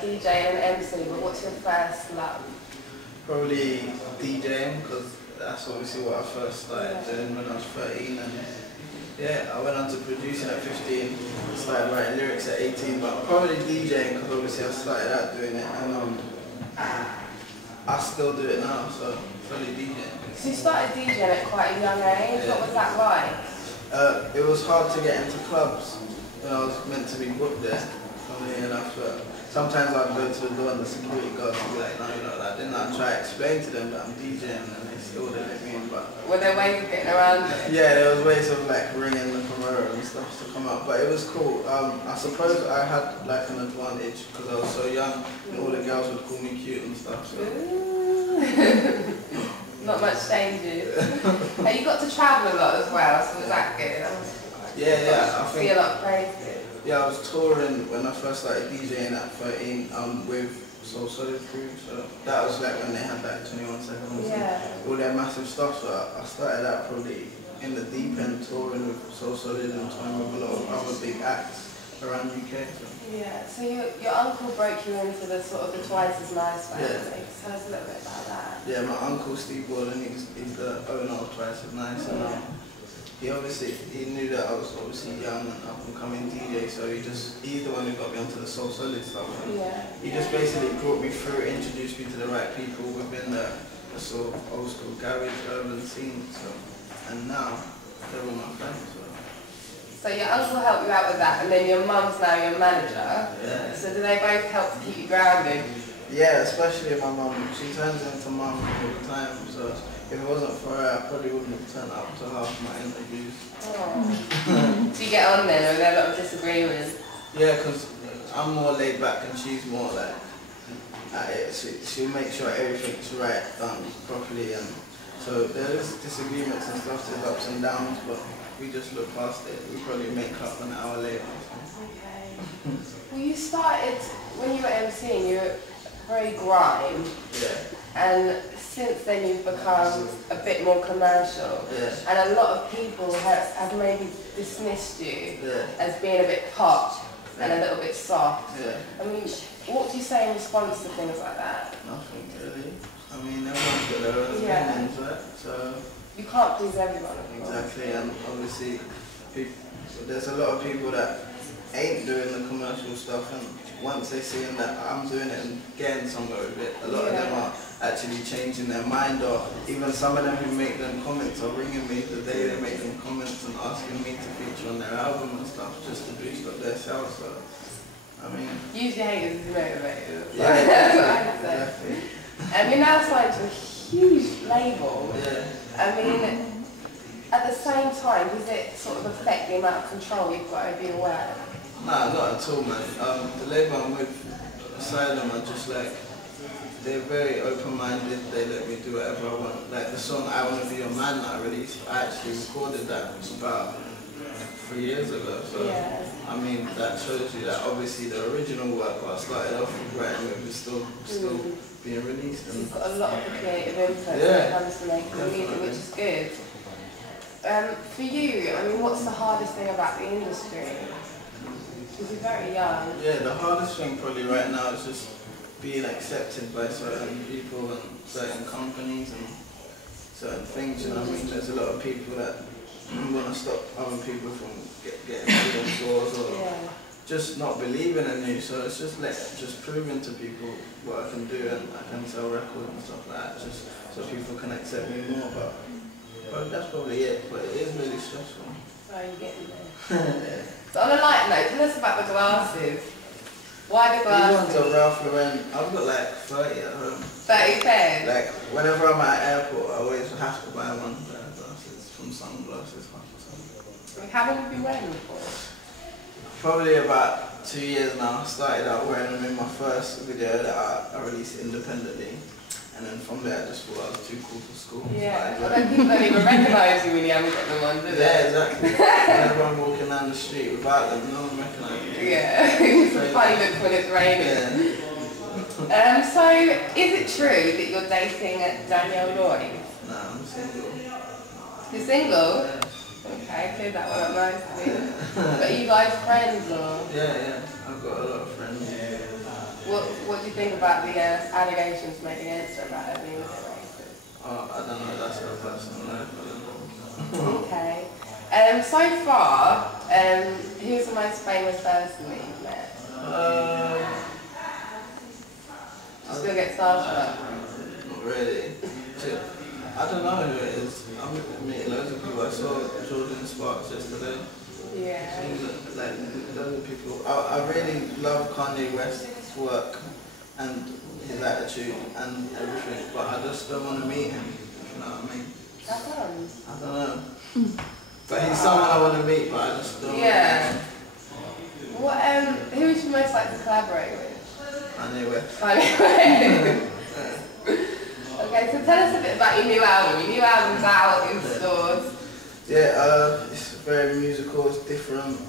DJing and MC, but what's your first love? Probably DJing, because that's obviously what I first started doing when I was 13. And yeah, I went on to producing at 15, started writing lyrics at 18, but probably DJing, because obviously I started out doing it, and I still do it now, so probably DJing. So you started DJing at quite a young age. Yeah. What was that like? It was hard to get into clubs when I was meant to be booked there, funnily enough, but sometimes I'd go to the door and the security guard would be like, no, you're not that. Then I'd try to explain to them that I'm DJing and they still didn't let me in. But Were there ways of getting around it? yeah, there was ways of like ringing the promoter and stuff to come out, but it was cool. I suppose I had like an advantage because I was so young and all the girls would call me cute and stuff. So. Not much changes. Hey, you got to travel a lot as well, so was that good? Yeah, I think. See a lot of places. Yeah, I was touring when I first started DJing at 13 with Soul Solid Crew, so that was like when they had that 21 seconds, all their massive stuff. So I started out probably in the deep end touring with Soul Solid and touring with a lot of other big acts around UK. So. Yeah, so your uncle broke you into the sort of the Twice as Nice family. Yeah. Tell us a little bit about that. Yeah, my uncle Steve Borden, he's the owner of Twice as Nice, and he knew that I was obviously young and up and coming DJ, so he's the one who got me onto the Soul Solid stuff. He just basically brought me through, introduced me to the right people within the sort of old school garage urban scene. So, and now they're all my friends. So your uncle helped you out with that, and then your mum's now your manager. Yeah. So do they both help to keep you grounded? Yeah, especially my mum. She turns into mum all the time. So if it wasn't for her, I probably wouldn't have turned up to half my interviews. Oh. Do you get on then, or are there a lot of disagreements? Yeah, because I'm more laid back and she's more like at it. She'll make sure everything's right, done properly, and so there's disagreements and stuff, there's ups and downs, but we just look past it. We probably make up an hour later. Okay. Well, you started, when you were MCing, you were very grime. Yeah. And since then you've become a bit more commercial. Yeah. And a lot of people have maybe dismissed you as being a bit pop and a little bit soft. Yeah. I mean, what do you say in response to things like that? Nothing really. I mean, everyone's got their own opinions, right? So. You can't please everyone, of course. Exactly, and obviously there's a lot of people that ain't doing the commercial stuff, and once they see that I'm doing it and getting somewhere with it, a lot of them are actually changing their mind, or even some of them who make them comments are ringing me the day they make them comments and asking me to feature on their album and stuff just to boost up their sales. So, I mean... Use your haters as motivators. Yeah, exactly. And you're now signed to a huge label. Yeah. I mean, at the same time, does it sort of affect the amount of control you've got over your work? Nah, not at all, man. The label I'm with, Asylum, are just like, they're very open-minded, they let me do whatever I want. Like the song I Want to Be Your Man that I released, I actually recorded that about 3 years ago. So, I mean, that shows you that obviously the original work I started off with writing with is still being released. And you've got a lot of creative input when it comes to making music, which is good. For you, I mean, what's the hardest thing about the industry? Because you're very young. Yeah, the hardest thing probably right now is just being accepted by certain people and certain companies and certain things. You know what I mean? There's a lot of people that want to stop other people from getting good on tours or just not believing in you. So it's just proving to people what I can do, and I can sell records and stuff like that, just so people can accept me more. But that's probably it. But it is really stressful. So you're getting there. So on a light note, tell us about the glasses. Why the glasses? These ones are Ralph Lauren. I've got like 30 at home. 30 pairs? Like whenever I'm at an airport, I always have to buy one pair of glasses from Sunglasses Hut or something. How long have you been wearing them for? Probably about 2 years now. I started out wearing them in my first video that I released independently. And then from there, I just thought I was too cool for school. Yeah, well, then people don't even recognise you when you haven't got them on, do they? Yeah, exactly. Whenever I'm walking down the street without them, no one recognises me. Yeah, it's a funny look when it's raining. Yeah. So, is it true that you're dating Danielle Lloyd? No, I'm single. You're single? Yeah. Okay, clear that one up nicely. But are you guys friends or? Yeah, I've got a lot of friends. What do you think about the allegations made against her about her being a bit racist? I don't know, that's her personal life. Okay. So far, who's the most famous person that you've met? Still get starstruck? Not really. I don't know who it is. I'm meeting loads of people. I saw Jordan Sparks yesterday. Yeah. Like loads of people. I really love Kanye West's work and his attitude and everything, but I just don't want to meet him. You know what I mean? How come? I don't know. But he's someone I want to meet, but I just don't. Yeah. What? Who would you most like to collaborate with? Kanye West. Kanye West. Okay, so tell us a bit about your new album. Your new album's out in stores. Yeah, it's very musical, it's different.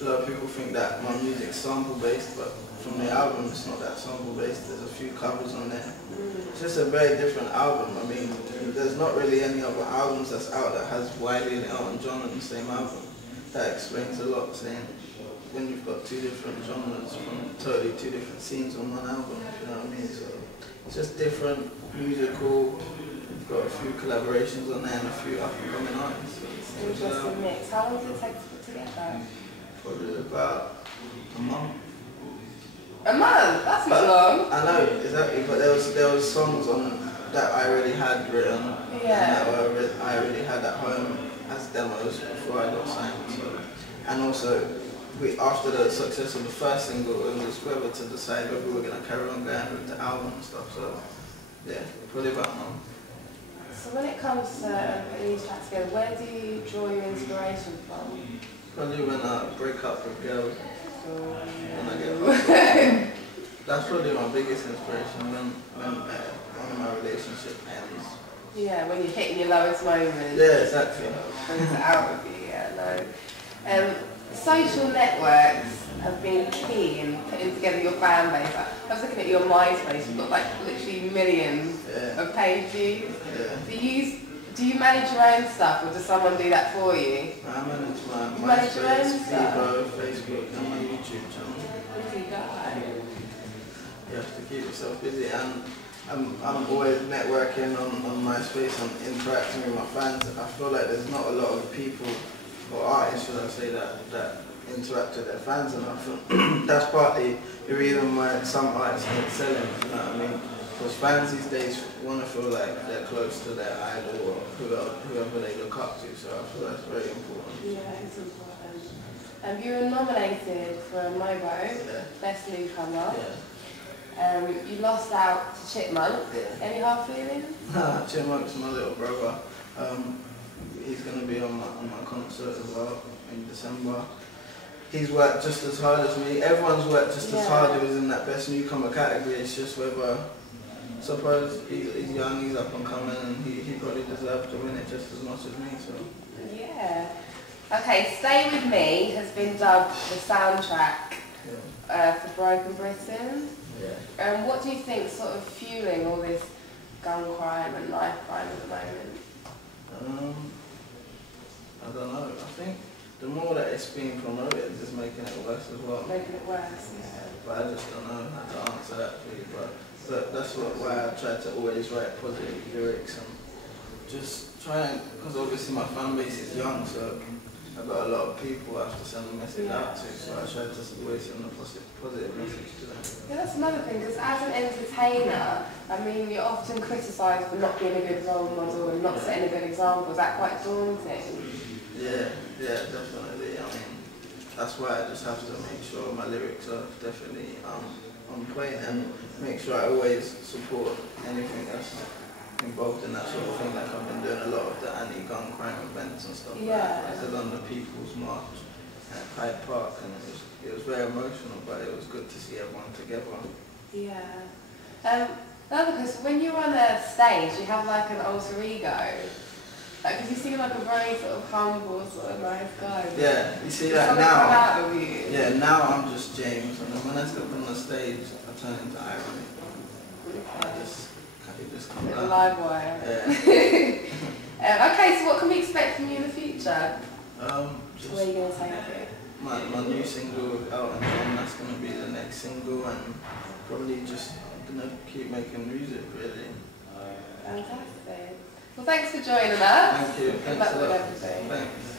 A lot of people think that my music's sample based, but from the album it's not that sample based. There's a few covers on there. It's just a very different album. I mean, there's not really any other albums that's out that has Wiley and Elton John on the same album. That explains a lot, saying when you've got two different genres from totally two different scenes on one album, you know what I mean? So it's just different, musical. We've got a few collaborations on there and a few up-and-coming artists. Interesting mix. How long does it take to put together? Probably about a month. A month? That's not long. I know, exactly, but there was songs on that I already had written, yeah, and that I already had at home as demos before I got signed. So. And also, after the success of the first single, it was whether to decide whether we were going to carry on going with the album and stuff. So yeah, probably about a month. So when it comes to putting these tracks together, where do you draw your inspiration from? Probably when I break up with girls. When I get home. That's probably my biggest inspiration when one of my relationship ends. Yeah, when you're hitting your lowest moment. Yeah, exactly. Brings it out of you, yeah, no. Social networks have been key in putting together your fan base. I was looking at your MySpace, you've got like literally millions of page views. Yeah. Do you manage your own stuff or does someone do that for you? I manage my MySpace, Vivo, Facebook and my YouTube channel. Busy guy. You have to keep yourself busy, and I'm always networking on MySpace and interacting with my fans. I feel like there's not a lot of people, or artists should I say, that interact with their fans enough. That's partly the reason why some artists ain't selling, you know what I mean? Because fans these days want to feel like they're close to their idol or whoever they look up to, so I feel that's very important. Yeah, it's important. You were nominated for a MOBO, Best Newcomer. Yeah. You lost out to Chipmunk. Any hard feelings? Chipmunk's my little brother. He's going to be on my concert as well in December. He's worked just as hard as me. Everyone's worked just as hard who was in that Best Newcomer category. It's just whether, suppose he's young, he's up and coming, and he probably deserved to win it just as much as me. So. Yeah. Okay, Stay With Me has been dubbed the soundtrack for Broken Britain. Yeah. What do you think sort of fueling all this gun crime and knife crime at the moment? I don't know. I think the more that it's being promoted, it's making it worse as well. Making it worse, yeah. But I just don't know how to answer that for you. But that's why I try to always write positive lyrics and just try and, because obviously my fan base is young, so I've got a lot of people I have to send a message out to, so I try to always send a positive message to them. Yeah, that's another thing, because as an entertainer, I mean, you're often criticised for not being a good role model and not setting a good example. Is that quite daunting? Yeah, definitely. I mean, that's why I just have to make sure my lyrics are definitely on point and make sure I always support anything that's involved in that sort of thing. Like I've been doing a lot of the anti-gun crime events and stuff like that. I did on the People's March at Hyde Park, and it was very emotional, but it was good to see everyone together. Yeah. Another question, when you're on a stage, you have like an alter ego. Like, because you seem like a very sort of humble, sort of nice guy. Yeah, you see that now. Yeah, now I'm just James, and then when I step on the stage, I turn into Ironik. You just come down. Live wire. Yeah. Okay, so what can we expect from you in the future? Just Where are you going to take it? my new single out and then that's gonna be the next single, and probably just gonna keep making music really. Fantastic. Well, thanks for joining us. Thank you. Good Thanks luck a with lot. everything. Thanks.